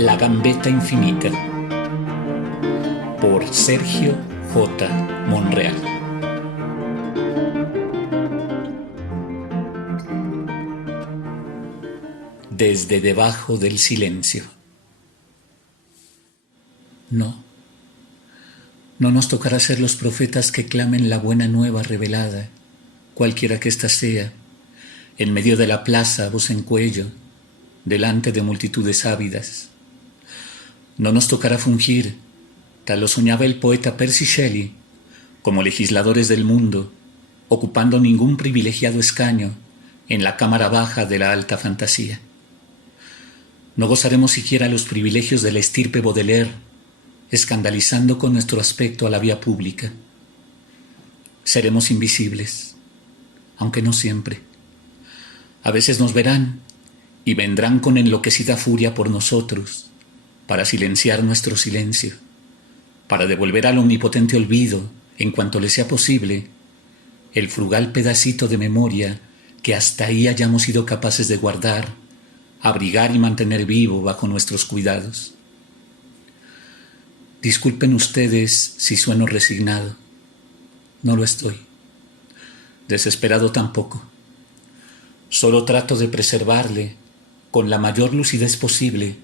La Gambeta Infinita por Sergio J. Monreal. Desde debajo del silencio. No nos tocará ser los profetas que clamen la buena nueva revelada, cualquiera que ésta sea, en medio de la plaza, voz en cuello, delante de multitudes ávidas. No nos tocará fungir, tal lo soñaba el poeta Percy Shelley, como legisladores del mundo, ocupando ningún privilegiado escaño en la cámara baja de la alta fantasía. No gozaremos siquiera los privilegios de la estirpe Baudelaire, escandalizando con nuestro aspecto a la vía pública. Seremos invisibles, aunque no siempre. A veces nos verán y vendrán con enloquecida furia por nosotros, para silenciar nuestro silencio, para devolver al omnipotente olvido, en cuanto le sea posible, el frugal pedacito de memoria que hasta ahí hayamos sido capaces de guardar, abrigar y mantener vivo bajo nuestros cuidados. Disculpen ustedes si sueno resignado. No lo estoy. Desesperado tampoco. Solo trato de preservarle, con la mayor lucidez posible,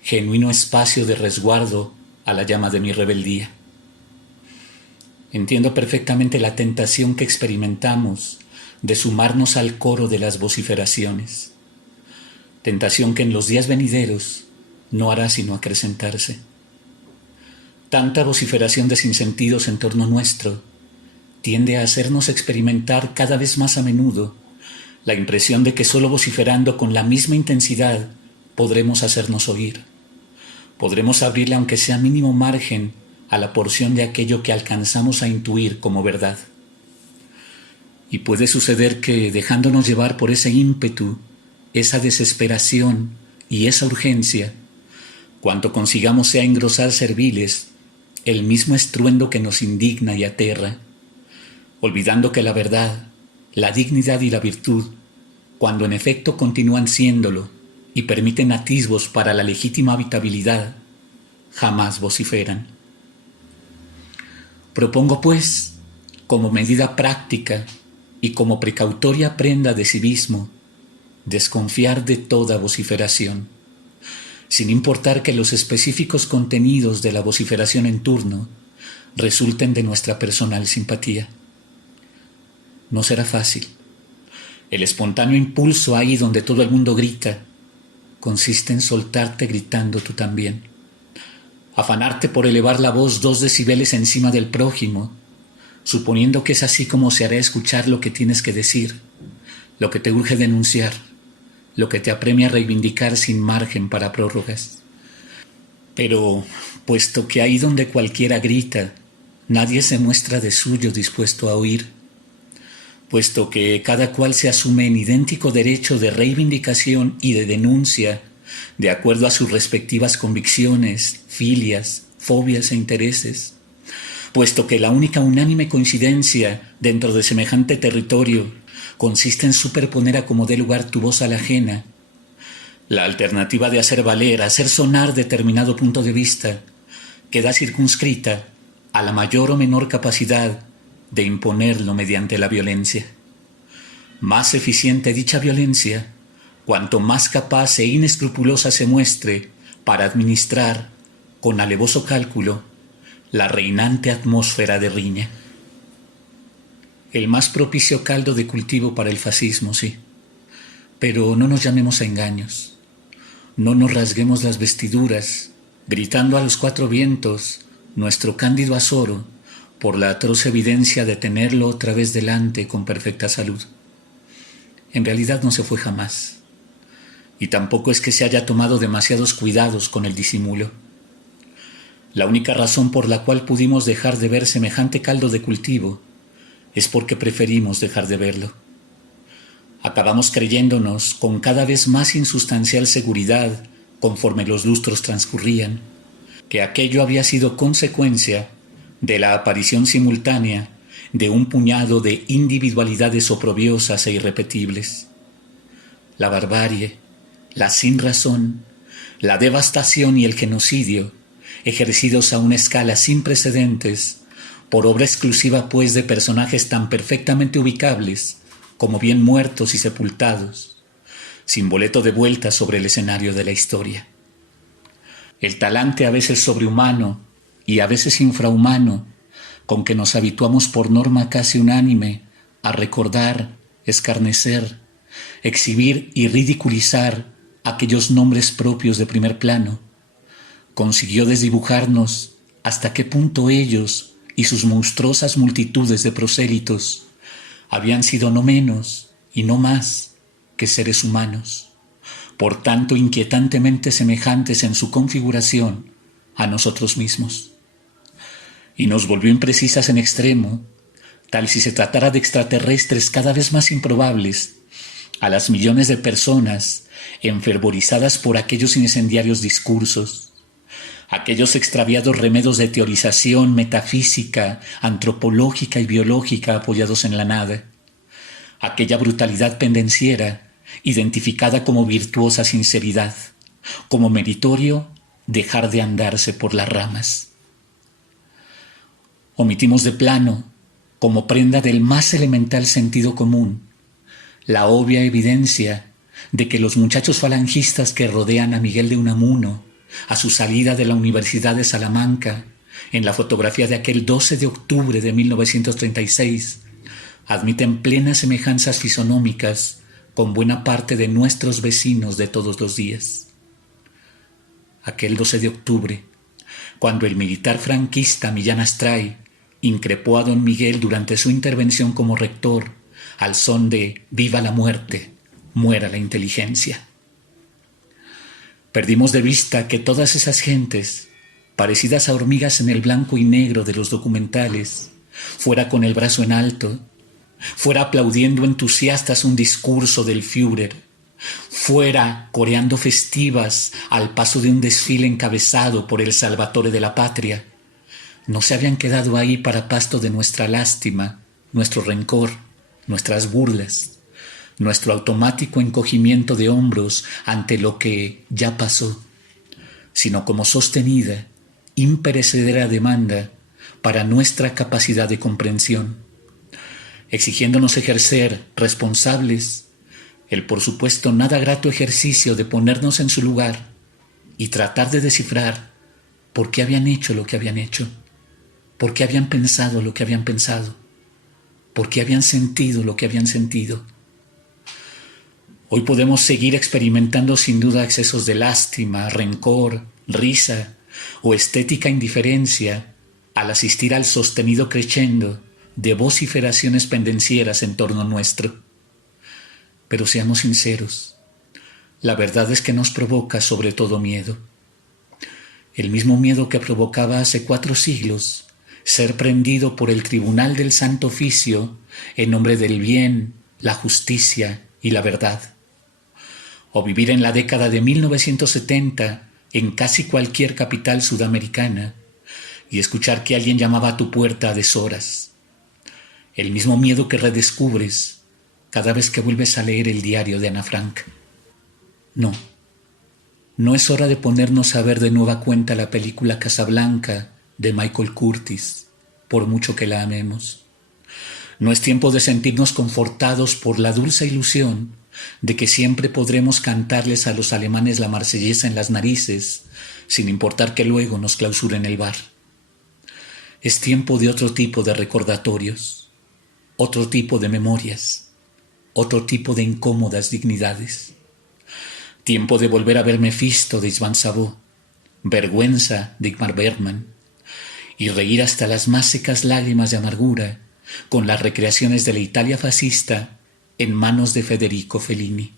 genuino espacio de resguardo a la llama de mi rebeldía. Entiendo perfectamente la tentación que experimentamos de sumarnos al coro de las vociferaciones, tentación que en los días venideros no hará sino acrecentarse. Tanta vociferación de sinsentidos en torno nuestro tiende a hacernos experimentar cada vez más a menudo la impresión de que solo vociferando con la misma intensidad podremos hacernos oír. Podremos abrirle aunque sea mínimo margen a la porción de aquello que alcanzamos a intuir como verdad. Y puede suceder que, dejándonos llevar por ese ímpetu, esa desesperación y esa urgencia, cuanto consigamos sea engrosar serviles el mismo estruendo que nos indigna y aterra, olvidando que la verdad, la dignidad y la virtud, cuando en efecto continúan siéndolo y permiten atisbos para la legítima habitabilidad, jamás vociferan. Propongo, pues, como medida práctica y como precautoria prenda de civismo, desconfiar de toda vociferación, sin importar que los específicos contenidos de la vociferación en turno resulten de nuestra personal simpatía. No será fácil. El espontáneo impulso ahí donde todo el mundo grita consiste en soltarte gritando tú también, afanarte por elevar la voz 2 decibeles encima del prójimo, suponiendo que es así como se hará escuchar lo que tienes que decir, lo que te urge denunciar, lo que te apremia a reivindicar sin margen para prórrogas. Pero, puesto que ahí donde cualquiera grita, nadie se muestra de suyo dispuesto a oír, puesto que cada cual se asume en idéntico derecho de reivindicación y de denuncia, de acuerdo a sus respectivas convicciones, filias, fobias e intereses, puesto que la única unánime coincidencia dentro de semejante territorio consiste en superponer a como dé lugar tu voz a la ajena, la alternativa de hacer valer, hacer sonar determinado punto de vista, queda circunscrita a la mayor o menor capacidad de imponerlo mediante la violencia. Más eficiente dicha violencia, cuanto más capaz e inescrupulosa se muestre para administrar, con alevoso cálculo, la reinante atmósfera de riña. El más propicio caldo de cultivo para el fascismo, sí. Pero no nos llamemos a engaños. No nos rasguemos las vestiduras, gritando a los 4 vientos nuestro cándido azoro por la atroz evidencia de tenerlo otra vez delante con perfecta salud. En realidad no se fue jamás. Y tampoco es que se haya tomado demasiados cuidados con el disimulo. La única razón por la cual pudimos dejar de ver semejante caldo de cultivo es porque preferimos dejar de verlo. Acabamos creyéndonos con cada vez más insustancial seguridad, conforme los lustros transcurrían, que aquello había sido consecuencia de la aparición simultánea de un puñado de individualidades oprobiosas e irrepetibles. La barbarie, la sinrazón, La devastación y el genocidio, ejercidos a una escala sin precedentes, por obra exclusiva pues de personajes tan perfectamente ubicables como bien muertos y sepultados, sin boleto de vuelta sobre el escenario de la historia. El talante a veces sobrehumano y a veces infrahumano, con que nos habituamos por norma casi unánime a recordar, escarnecer, exhibir y ridiculizar aquellos nombres propios de primer plano, consiguió desdibujarnos hasta qué punto ellos y sus monstruosas multitudes de prosélitos habían sido no menos y no más que seres humanos, por tanto inquietantemente semejantes en su configuración a nosotros mismos. Y nos volvió imprecisas en extremo, tal si se tratara de extraterrestres cada vez más improbables, a las millones de personas enfervorizadas por aquellos incendiarios discursos, aquellos extraviados remedios de teorización metafísica, antropológica y biológica apoyados en la nada, aquella brutalidad pendenciera identificada como virtuosa sinceridad, como meritorio dejar de andarse por las ramas. Omitimos de plano, como prenda del más elemental sentido común, la obvia evidencia de que los muchachos falangistas que rodean a Miguel de Unamuno a su salida de la Universidad de Salamanca, en la fotografía de aquel 12 de octubre de 1936, admiten plenas semejanzas fisonómicas con buena parte de nuestros vecinos de todos los días. Aquel 12 de octubre, cuando el militar franquista Millán Astray increpó a don Miguel durante su intervención como rector al son de «Viva la muerte, muera la inteligencia». Perdimos de vista que todas esas gentes, parecidas a hormigas en el blanco y negro de los documentales, fuera con el brazo en alto, fuera aplaudiendo entusiastas un discurso del Führer, fuera coreando festivas al paso de un desfile encabezado por el Salvatore de la Patria, no se habían quedado ahí para pasto de nuestra lástima, nuestro rencor, nuestras burlas, nuestro automático encogimiento de hombros ante lo que ya pasó, sino como sostenida, imperecedera demanda para nuestra capacidad de comprensión, exigiéndonos ejercer responsables el por supuesto nada grato ejercicio de ponernos en su lugar y tratar de descifrar por qué habían hecho lo que habían hecho, por qué habían pensado lo que habían pensado, por qué habían sentido lo que habían sentido. Hoy podemos seguir experimentando sin duda excesos de lástima, rencor, risa o estética indiferencia al asistir al sostenido crescendo de vociferaciones pendencieras en torno nuestro. Pero seamos sinceros, la verdad es que nos provoca sobre todo miedo. El mismo miedo que provocaba hace 4 siglos ser prendido por el tribunal del Santo Oficio en nombre del bien, la justicia y la verdad. O vivir en la década de 1970 en casi cualquier capital sudamericana y escuchar que alguien llamaba a tu puerta a deshoras. El mismo miedo que redescubres cada vez que vuelves a leer el diario de Ana Frank. No, no es hora de ponernos a ver de nueva cuenta la película Casablanca de Michael Curtiz, por mucho que la amemos. No es tiempo de sentirnos confortados por la dulce ilusión de que siempre podremos cantarles a los alemanes la marsellesa en las narices, sin importar que luego nos clausuren el bar. Es tiempo de otro tipo de recordatorios, otro tipo de memorias, otro tipo de incómodas dignidades. Tiempo de volver a ver Mefisto de István Szabó, Vergüenza de Ingmar Bergman, y reír hasta las más secas lágrimas de amargura con las recreaciones de la Italia fascista en manos de Federico Fellini.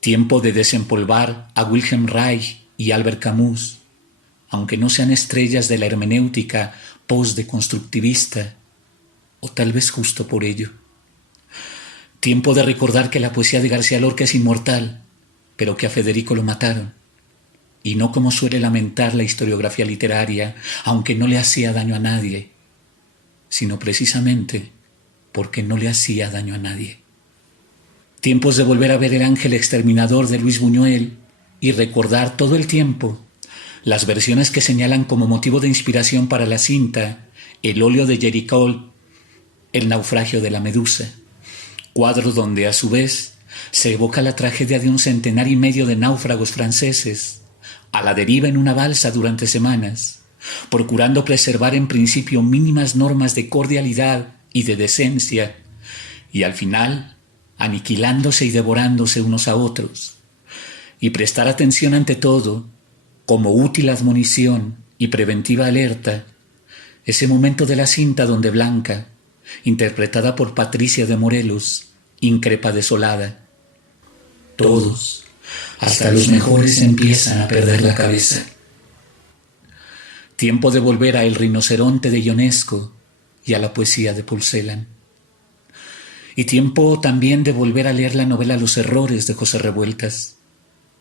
Tiempo de desempolvar a Wilhelm Reich y Albert Camus, aunque no sean estrellas de la hermenéutica post-deconstructivista, o tal vez justo por ello. Tiempo de recordar que la poesía de García Lorca es inmortal, pero que a Federico lo mataron, y no como suele lamentar la historiografía literaria, aunque no le hacía daño a nadie, sino precisamente porque no le hacía daño a nadie. Tiempos de volver a ver El ángel exterminador de Luis Buñuel y recordar todo el tiempo las versiones que señalan como motivo de inspiración para la cinta el óleo de Géricault, El naufragio de la Medusa, cuadro donde a su vez se evoca la tragedia de 1,5 centenar de náufragos franceses a la deriva en una balsa durante semanas, procurando preservar en principio mínimas normas de cordialidad y de decencia, y al final aniquilándose y devorándose unos a otros, y prestar atención ante todo, como útil admonición y preventiva alerta, ese momento de la cinta donde Blanca, interpretada por Patricia de Morelos, increpa desolada. Todos, hasta los mejores, empiezan a perder la cabeza. Tiempo de volver a El rinoceronte de Ionesco y a la poesía de Paul Celan. Y tiempo también de volver a leer la novela Los errores de José Revueltas,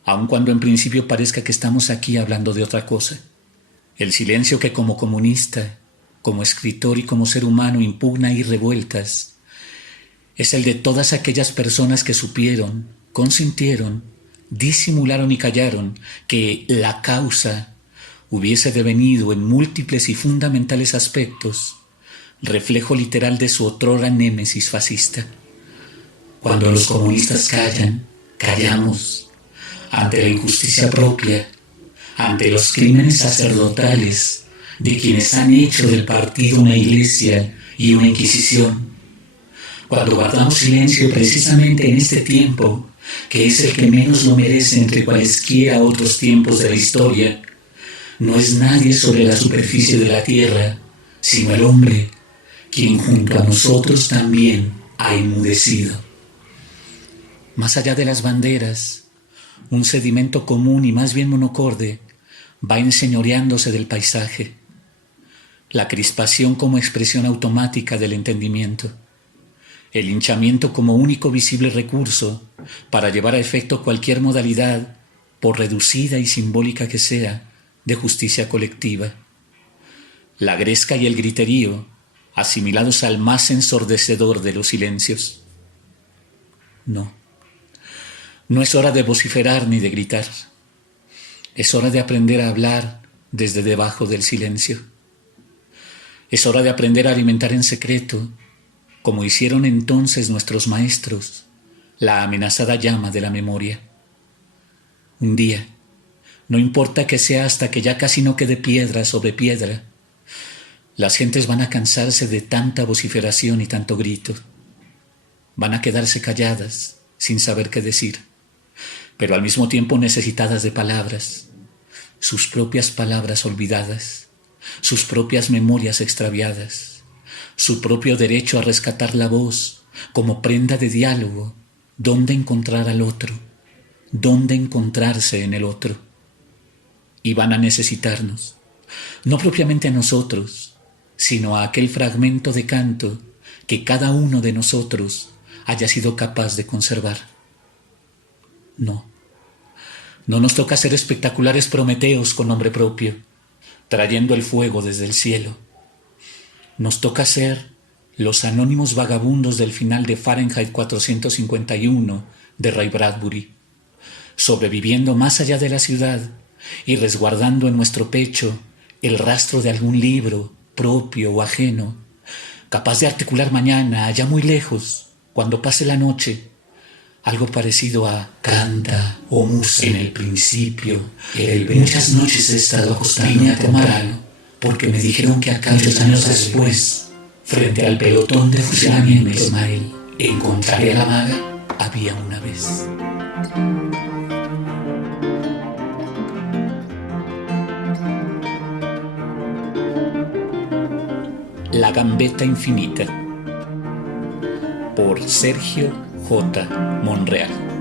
aun cuando en principio parezca que estamos aquí hablando de otra cosa. El silencio que como comunista, como escritor y como ser humano impugna y Revueltas es el de todas aquellas personas que supieron, consintieron, disimularon y callaron que la causa hubiese devenido en múltiples y fundamentales aspectos reflejo literal de su otrora némesis fascista. Cuando los comunistas callan, callamos ante la injusticia propia, ante los crímenes sacerdotales de quienes han hecho del partido una iglesia y una inquisición. Cuando guardamos silencio precisamente en este tiempo, que es el que menos lo merece entre cualesquiera otros tiempos de la historia, no es nadie sobre la superficie de la tierra, sino el hombre, quien junto a nosotros también ha enmudecido. Más allá de las banderas, un sedimento común y más bien monocorde va enseñoreándose del paisaje. La crispación como expresión automática del entendimiento. El hinchamiento como único visible recurso para llevar a efecto cualquier modalidad, por reducida y simbólica que sea, de justicia colectiva. La gresca y el griterío, asimilados al más ensordecedor de los silencios. No es hora de vociferar ni de gritar. Es hora de aprender a hablar desde debajo del silencio. Es hora de aprender a alimentar en secreto, como hicieron entonces nuestros maestros, la amenazada llama de la memoria. Un día, no importa que sea hasta que ya casi no quede piedra sobre piedra, las gentes van a cansarse de tanta vociferación y tanto grito. Van a quedarse calladas, sin saber qué decir, pero al mismo tiempo necesitadas de palabras, sus propias palabras olvidadas, sus propias memorias extraviadas, su propio derecho a rescatar la voz como prenda de diálogo, dónde encontrar al otro, dónde encontrarse en el otro. Y van a necesitarnos, no propiamente a nosotros, sino a aquel fragmento de canto que cada uno de nosotros haya sido capaz de conservar. No nos toca ser espectaculares Prometeos con nombre propio, trayendo el fuego desde el cielo. Nos toca ser los anónimos vagabundos del final de Fahrenheit 451 de Ray Bradbury, sobreviviendo más allá de la ciudad y resguardando en nuestro pecho el rastro de algún libro, propio o ajeno, capaz de articular mañana, allá muy lejos, cuando pase la noche, algo parecido a canta, oh musa, en el principio, muchas noches he estado acostado a tomar algo, porque me dijeron que acá muchos años después, frente al pelotón de fusilamiento de Ismael, encontraré a la maga, había una vez. La gambeta infinita, por Sergio J. Monreal.